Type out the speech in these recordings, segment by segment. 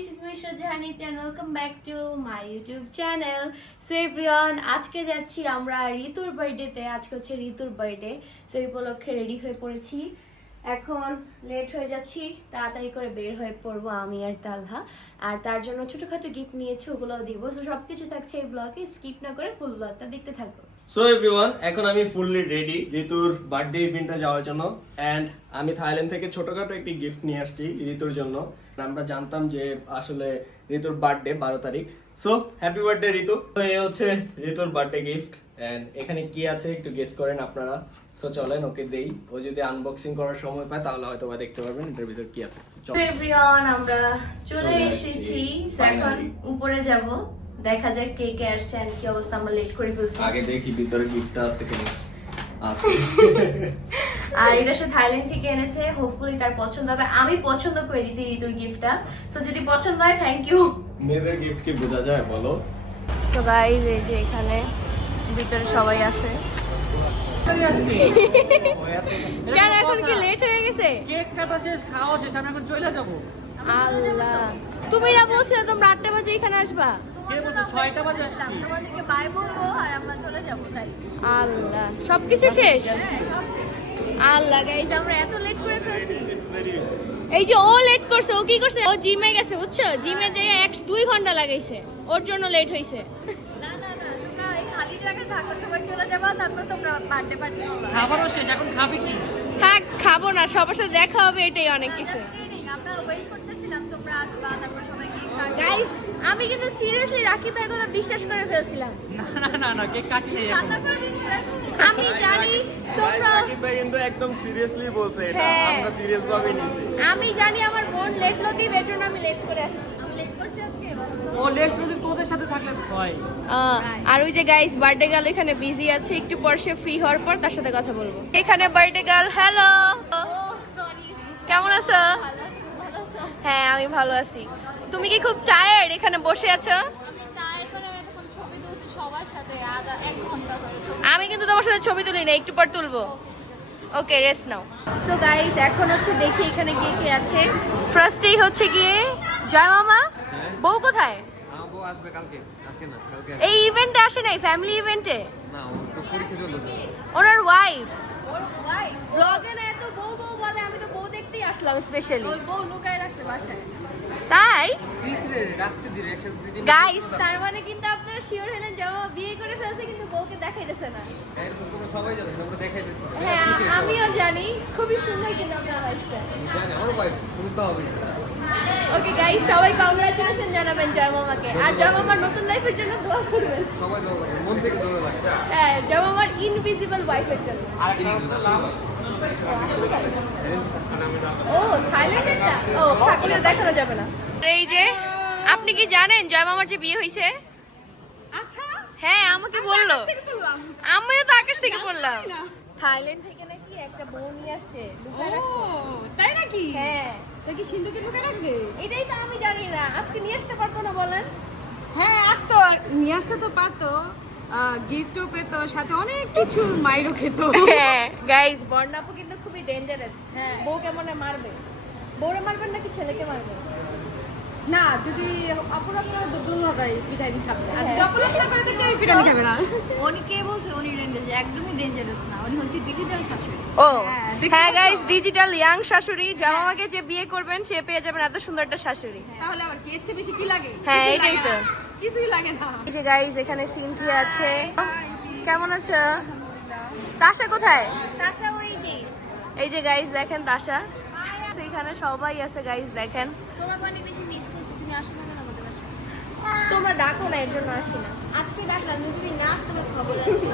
this is me Shahjanit and welcome back to my YouTube channel. So everyone, আজকে যাচ্ছি আমরা ঋতুর বার্থডেতে। আজকে হচ্ছে ঋতুর বার্থডে, সো এই উপলক্ষে রেডি হয়ে পড়েছি। এখন লেট হয়ে যাচ্ছি, তাড়াতাড়ি করে বের হয়ে পড়বো আমি আর তালহা। আর তার জন্য ছোটখাটো গিফট নিয়েছি, ওগুলো দিব। সো সবকিছু থাকছে এই ব্লগে, স্কিপ না করে ফুল ব্লগটা দেখতে থাকো। সো এভরিওয়ান, এখন আমি ফুললি রেডি ঋতুর বার্থডে ইভেন্টে যাওয়ার জন্য। এন্ড আমি থাইল্যান্ড থেকে ছোটখাটো একটি গিফট নিয়ে আসছি ঋতুর জন্য। আমরা জানতাম যে আসলে ঋতুর বার্থডে 12 তারিখ। সো হ্যাপি বার্থডে ঋতু। তো এই হচ্ছে ঋতুর বার্থডে গিফট। এন্ড এখানে কি আছে একটু গেস করেন আপনারা। সো চলেন ওকে দেই, ও যদি আনবক্সিং করার সময় পায় তাহলে হয়তো বা দেখতে পারবেন এটার ভিতর কি আছে। তো এভরিওয়ান, আমরা চলে এসেছি। এখন উপরে যাব, দেখা যাক কে কে আসছে আর কি অবস্থা। আমরা লেট করে ফেলছি, আগে দেখি ভিতরে গিফটটা আছে কিনা। আছে। আর এটা সে থাইল্যান্ড থেকে এনেছে, হোপফুলি তার পছন্দ হবে। আমি পছন্দ করে দিয়েছি ঋতুর গিফটটা, সো যদি পছন্দ হয় থ্যাংক ইউ। মেয়েদের গিফট কি বোঝা যায় বলো? সো গাইস, এই যে এখানে ভিতরে সবাই আছে। কেন এখন কি লেট হয়ে গেছে? কেক কাটা শেষ, খাওয়া শেষ, আমরা এখন চলে যাব। আল্লাহ, তুমি না বলছিলে তোমরা 8টা বাজে এখানে আসবা? কে বলছো 6টা বাজে আসছি? আমাদেরকে বাই বলবো আর আমরা চলে যাবো তাই। আল্লাহ, সবকিছু শেষ। আল্লাহ গাইস, আমরা এত লেট করে ফেলছি। এই যে ও লেট করছে, ও কি করছে, ও জিমে গেছে বুঝছো, জিমে যেয়ে 2 ঘন্টা লাগাইছে, ওর জন্য লেট হইছে। না না না, তোমরা এই খালি জায়গায় থাকো, সবাই চলে যাবা, তারপর তোমরা বার্থডে পার্টি করবা। খাবারও শেষ, এখন খাবে কি? থাক, খাবো না, সবার সাথে দেখা হবে, এটাই অনেক কিছু। আমরা ওয়েট করতেছিলাম তোমরা আসবা, তারপর সবাই কেক কাটবে। গাইস, আমি কিন্তু সিরিয়াসলি রাকিবের কথা বিশ্বাস করে ফেলছিলাম। না না না না, কেক কাটলে রান্না করে দিয়েছিলাম। আমি জানি তোমরা, সাকিব ভাই কিন্তু একদম সিরিয়াসলি বলছে এটা, হ্যাঁ। আমরা সিরিয়াস ভাবে নিছি। আমি জানি আমার বোন লেট নদীব, এর জন্য আমি লেট করে আসছি। আমি লেট করছি আজকে। ও লেট করে তোদের সাথে থাকলে হয়। আর ওই যে গাইস, বার্থডে গার্ল এখানে বিজি আছে, একটু পর সে ফ্রি হওয়ার পর তার সাথে কথা বলবো। এখানে বার্থডে গার্ল, হ্যালো, সরি। কেমন আছো? ভালো আছো? হ্যাঁ, আমি ভালো আছি। তুমি কি খুব টায়ার্ড এখানে বসে আছো? আমি তার করে এতক্ষণ ছবি তুলছি সবার সাথে, আধা 1 ঘন্টা ধরে ছবি। আমি কিন্তু তোমার সাথে ছবি তুলি না, একটু পর তুলবো। ওকে, রেস্ট নাও। সো গাইস, এখন হচ্ছে দেখি এখানে কে কে আছে। ফার্স্টেই হচ্ছে গিয়ে জয় মামা। বউ কোথায়? বউ আসবে কালকে, আজকে না কালকে। এই ইভেন্টে আসে নাই, ফ্যামিলি ইভেন্টে? না, ও তো পরীক্ষা চলতেছে। ওনার ওয়াইফ ওর ভাই, ব্লগে না এত বউ বউ বলে, আমি তো বউ দেখতেই আসলাম স্পেশালি। ওর বউ লুকায় রাখতে বাসায়। তাই সিক্রেট রাস্তা দিয়ে একসাথে দুদিন গাইস, তার মানে কিন্তু আপনারা শিওর হলেন যে মামা বিয়ে করে ফেলছে, কিন্তু বউকে দেখাইতেছে না। এরকম তোমরা সবাই জানো, তোমরা দেখাইতেছো। হ্যাঁ, আমিও জানি, খুবই সুন্দর কিন্তু আপনার লাইফটা। জানি আমার ওয়াইফ শুনতে হবে। ওকে গাইস, সবাই কংগ্রাচুলেশন জানাবেন জয় মামাকে, আর জয় মামার নতুন লাইফের জন্য দোয়া করবেন। সবাই দেবো, মন থেকে দেবো ভাই। হ্যাঁ, জয় মামার ইনভিজিবল ওয়াইফের জন্য। ও থাইল্যান্ডেরটা, ও ঠাকুরে দেখানো যাবে না। এই যে, আপনি কি জানেন জয় মামার যে বিয়ে হয়েছে? আচ্ছা, হ্যাঁ, আমাকে বললো। বললাম। আমিও তো আকাশ থেকে বললাম। থাইল্যান্ড থেকে নাকি একটা বউ নিয়ে আসছে, লুকায় রাখছে। তাই নাকি? হ্যাঁ, তো কি সিন্ধুকে লুকায় রাখবে? এটাই তো আমি জানি না। আজকে নিয়ে আসতে পারতো না বলেন? হ্যাঁ, আসতো, নিয়ে আসতে তো পারতো, গিফটও পেতো, সাথে অনেক কিছু মাইরও খেত। হ্যাঁ গাইস, বর্ণাপু কিন্তু খুবই ডেঞ্জারাস। হ্যাঁ। বউ কেমনে মারবে? বউরে মারবেন নাকি ছেলেকে মারবেন? না, যদি অপরাধ করে তো দুটোটাই পিটানি খাবে, আর যদি হ্যাঁ। অপরাধ না করে তো কেউ পিটানি খাবে না। উনি কে বলছে উনি ডেঞ্জারাস? একদমই ডেঞ্জারাস না, উনি হচ্ছে ডিজিটাল শাশুড়ি। ও হ্যাঁ, দেখতে হ্যাঁ পাচ্ছো? গাইস, ডিজিটাল ইয়াং শাশুড়ি। জামামাকে যে বিয়ে করবেন সে পেয়ে যাবেন এত সুন্দর একটা শাশুড়ি। তাহলে আবার কি এর চেয়ে বেশি কি লাগে? হ্যাঁ, কিছুই এটাই লাগে তো। না, কিছুই লাগে না। এই যে গাইস, এখানে সিনথিয়া আছে। কেমন আছো? তাশা কোথায়? তাছা ওই যে এই যে গাইস দেখেন তাশা। তো এখানে সবাই আছে গাইস, দেখেন। তোমাকে অনেক বেশি মিস করছি, তুমি আসো না কেন আমাদের বাসায়? তোমরা ডাকো না, এর জন্য আসি না। আজকে ডাকলাম, যদি তুমি না আসতে আমার খবর আছে।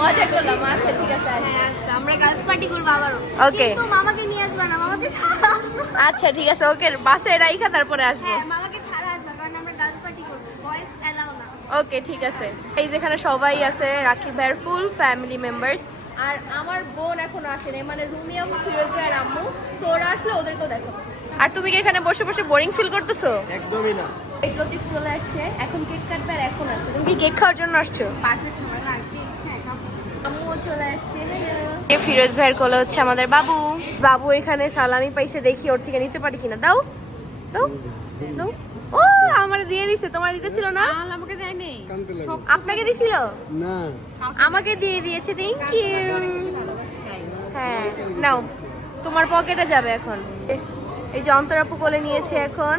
মজা করলাম। আচ্ছা ঠিক আছে, আসি। হ্যাঁ, আসবে, আমরা গার্লস পার্টি করবো আবারও। Okay. কিন্তু মামাকে নিয়ে আসবে না, মামাকে ছাড়া আসবে। আচ্ছা ঠিক আছে, ওকে, বাসে রাইখা তারপরে আসবো। হ্যাঁ, মামাকে ছাড়া আসবে, কারণ আমরা গার্লস পার্টি করবো, বয়েজ অ্যালাউ না। ওকে ঠিক আছে। এই যেখানে সবাই আছে, রাকিব ভাইয়ের ফুল ফ্যামিলি মেম্বার্স। আর আমার বোন এখনো আসেনি, মানে রুমি আম্মু, ফিরোজ ভাইয়ের আম্মু। সো ওরা আসলে ওদেরকেও দেখো। আর তুমি কি এখানে বসে বসে বোরিং ফিল করতেছো? একদমই না। কেক লতিফ চলে আসছে, এখন কেক কাটবে আর এখন আসছে। তুমি কি কেক খাওয়ার জন্য আসছো? পারফেক্ট সময় না, হ্যাঁ খাবো। আম্মুও চলে আসছে। হ্যালো, ফিরোজ ভাইয়ের কোলে হচ্ছে আমাদের বাবু। বাবু এখানে সালামি পাইছে, দেখি ওর থেকে নিতে পারি কিনা। দাও। দাও দাও। ও আমারে দিয়ে দিছে, তোমার দিতেছিল না? আমাকে দেয় নেই। আপনাকে দিছিল? না আমাকে দিয়ে দিয়েছে, থ্যাংক ইউ। হ্যাঁ নাও, তোমার পকেটে যাবে এখন। এই যে অন্তরাপু কোলে নিয়েছে এখন।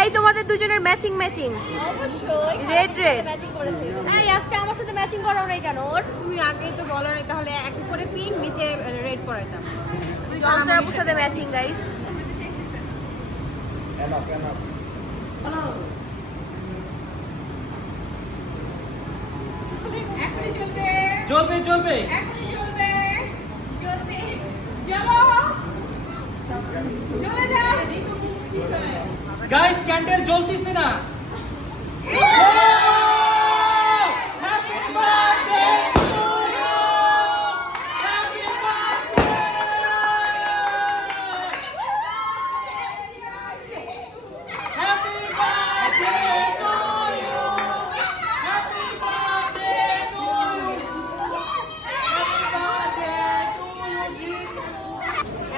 এই তোমাদের দুজনের ম্যাচিং ম্যাচিং, অবশ্যই রেড রেড। ম্যাচিং করেছে। এই আজকে আমার সাথে ম্যাচিং করাও নাই কেন ওর? তুমি আগেই তো বলো না, তাহলে এক উপরে পিঙ্ক নিচে রেড করাইতাম। অন্তরাপুর সাথে ম্যাচিং গাইস। এখনই চলবে, চলবে চলবে এখনই চলবে, চলবে, চলো, চলে যাও। গাইস ক্যান্ডেল জ্বলতিছে না।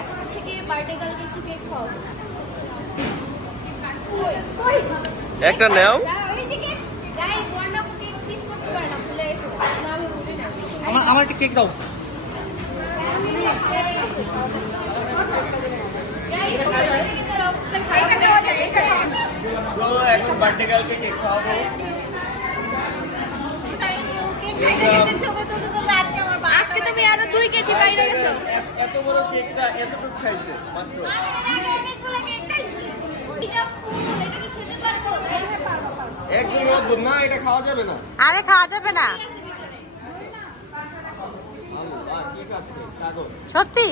এখন হচ্ছে কি বার্থডে গার্লকে একটু কেক খাও। একটা নাও। গাইস ওয়ান্ডা কেক পিস করতে পারে না, ভুলে গেছে। না আমি ভুলি না। আমার একটা কেক দাও। গাইস ওকে তার অবস্থা খারাপ হয়ে গেছে। তো এখন বার্থডে গার্লকে কেক খাওয়াবো। আজকে তুমি আরো 2 কেজি বাইরে গেছো। এত বড় কেকটা এতটুকু খাইছে মাত্র। এটা ফুল, এটা কি খেতে পারবো? একদম অদ্ভুত না, এটা খাওয়া যাবে না। আরে খাওয়া যাবে না, ঠিক আছে কাগজ। সত্যি?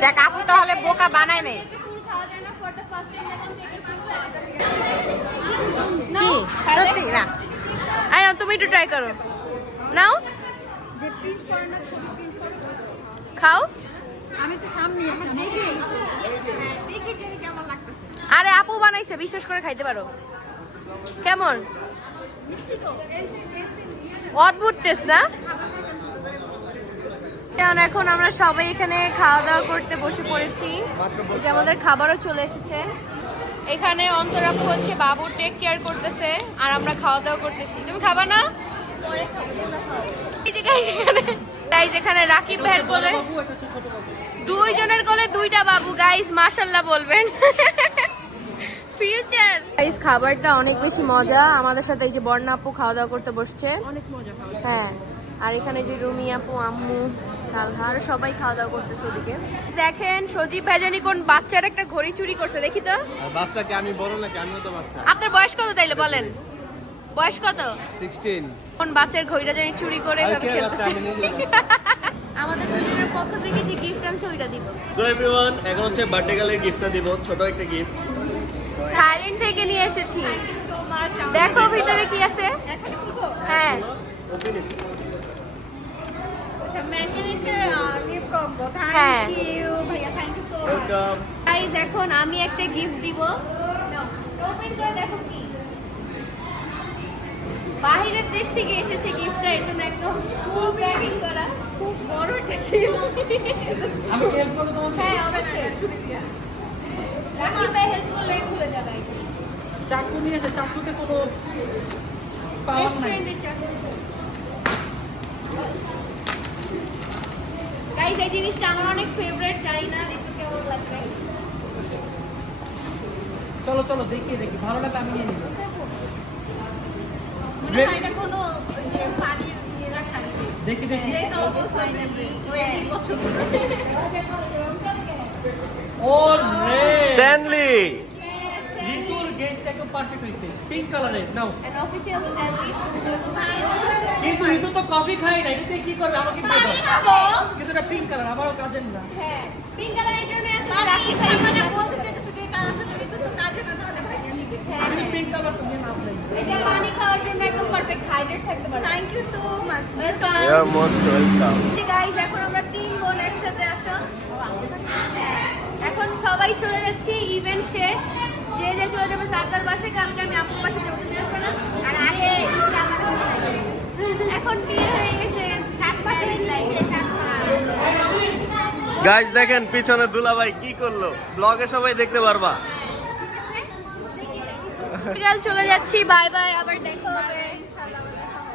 যাক, আপু তাহলে বোকা বানায় নেই। কেকের ফুল খাওয়া যায় না, ফর দ্য ফার্স্ট টাইম এখন কেকের ফুল খাওয়া যাবে। কি সত্যি না? আই নাও, তুমি একটু ট্রাই করো। নাও খাও। আমি তো সামনে আছি, দেখি দেখি যে কেমন লাগতেছে। আরে আপু বানাইছে, বিশ্বাস করে খাইতে পারো। কেমন? অদ্ভুত টেস্ট না? কারণ এখন আমরা সবাই এখানে খাওয়া দাওয়া করতে বসে পড়েছি। এই যে আমাদের খাবারও চলে এসেছে। এখানে অন্তরাপু হচ্ছে বাবুর টেক কেয়ার করতেছে আর আমরা খাওয়া দাওয়া করতেছি। তুমি খাবা না? এই যে গাইস এখানে রাকিব ভাইয়ের কোলে বাবু এটা হচ্ছে ছোট বাবু। 2 জনের কোলে 2টা বাবু। গাইস মাশাআল্লাহ বলবেন। ফিউচার গাইস খাবারটা অনেক বেশি মজা। আমাদের সাথে এই যে বর্ণা আপু খাওয়া দাওয়া করতে বসছে। অনেক মজা খাওয়া। হ্যাঁ, আর এখানে যে রুমি আপু, আম্মু, কালহার সবাই খাওয়া দাওয়া করতেছে ওদিকে। দেখেন সজীব ভাইজানি কোন বাচ্চার একটা ঘড়ি চুরি করছে, দেখি তো। বাচ্চাকে আমি বড় নাকি? আমিও তো বাচ্চা। আপনার বয়স কত তাইলে বলেন? বয়স কত? 16। কোন বাচ্চার ঘড়িটা জানি চুরি করে আর এভাবে কে বাচ্চা? খেলতেছে। আমি নিজে আমাদের দুজনের পক্ষ থেকে যে গিফট আনছে ওইটা দিব। সো এভরিওয়ান, এখন হচ্ছে বার্থডে গার্লের গিফটটা দিব, ছোট একটা গিফট। থাইল্যান্ড থেকে নিয়ে এসেছি। দেখো ভিতরে কি আছে। হ্যাঁ হ্যাঁ ওয়েলকাম। গাইস এখন আমি একটা গিফট দিব। ওপেন করে দেখো কি। বাহিরের দেশ থেকে এসেছে গিফটটা, এটা একদম ফুল প্যাকিং করা। খুব বড় একটা gift। আমি হেল্প করব তোমাকে। হ্যাঁ অবশ্যই। রাকিব ভাই হেল্প করলে ভুলে যাবে। চাকু নিয়ে এসে চাকুতে কোনো পাওয়ার বেস্ট নাই। ফ্রেন্ডের চাকরি। গাইস এই জিনিসটা আমার অনেক ফেভারিট, জানি না দেখতে কেমন লাগবে। চলো চলো দেখি দেখি, ভালো লাগলে আমি নিয়ে নিব। মনে হয় এটা কোনো ওই যে পানির ইয়ে রাখা নাকি? দেখি দেখি। এটা অবশ্যই memory। ওই এই বছর ওর রে স্ট্যানলি। ঋতুর গেস্ট একদম পারফেক্ট হইছে, পিঙ্ক কালারের। নাও। An official Stanley. কিন্তু ঋতু তো কফি খায় না, এটাতে কি করবে আমাকে দিয়ে দাও। খাবো। কিন্তু এটা পিঙ্ক কালার, আমারও কাজের না। হ্যাঁ পিঙ্ক কালারের জন্য আছে মানে রাকিব ভাই। মানে বলতে চাইতেছে যে এটা আসলে ঋতুর তো কাজে না, তাহলে ভাইয়া নিবে। হ্যাঁ কিন্তু পিঙ্ক কালার তো নিয়ে নাম নেই। এটা পানি খাওয়ার জন্য একদম পারফেক্ট, হাইড্রেট থাকতে পারবে। Thank you so much. Welcome. You are most welcome. Guys এখন আমরা 3 বোন একসাথে আসো। এখন সবাই চলে যাচ্ছি, ইভেন্ট শেষ। যে যে চলে যাবে তার তার বাসায়। কালকে আমি আপুর বাসায় যাবো, তুমি আসবে না? আর আগে এখন বিয়ে হয়ে গেছে, 7 মাসের লাইফ। গাইস দেখেন পিছনে দুলাভাই কি করলো, ব্লগে সবাই দেখতে পারবা। কাল চলে যাচ্ছি, বাই বাই, আবার দেখা হবে।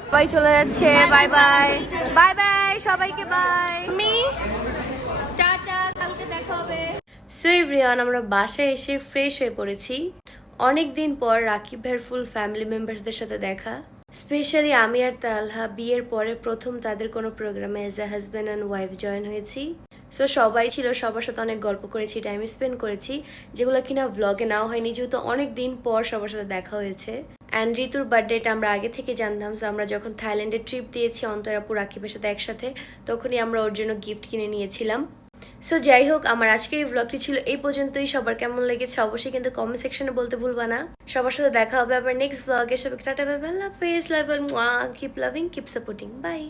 সবাই চলে যাচ্ছে, বাই বাই, বাই বাই সবাইকে, বাই। মি টাটা, কালকে দেখা হবে। সো এভরিওয়ান, আমরা বাসায় এসে ফ্রেশ হয়ে পড়েছি। অনেক দিন পর রাকিব ভাইয়ের ফুল ফ্যামিলি মেম্বারসদের সাথে দেখা। স্পেশালি আমি আর তালহা বিয়ের পরে প্রথম তাদের কোনো প্রোগ্রামে as a husband and wife join হয়েছি। সো সবাই ছিল, সবার সাথে অনেক গল্প করেছি, টাইম স্পেন্ড করেছি, যেগুলো কিনা ব্লগে নাও হয়নি, যেহেতু অনেক দিন পর সবার সাথে দেখা হয়েছে। অ্যান্ড ঋতুর বার্থডেটা আমরা আগে থেকে জানতাম। সো আমরা যখন থাইল্যান্ডে ট্রিপ দিয়েছি অন্তরাপু রাকিবের সাথে একসাথে, তখনই আমরা ওর জন্য গিফট কিনে নিয়েছিলাম। সো যাই হোক, আমার আজকের এই ব্লগটি ছিল এই পর্যন্তই। সবার কেমন লেগেছে অবশ্যই কিন্তু কমেন্ট সেকশনে বলতে ভুলবা না। সবার সাথে দেখা হবে আবার নেক্সট ব্লগে। সবাইকে টাটা, bye bye, love, face, love, keep loving, keep supporting, by.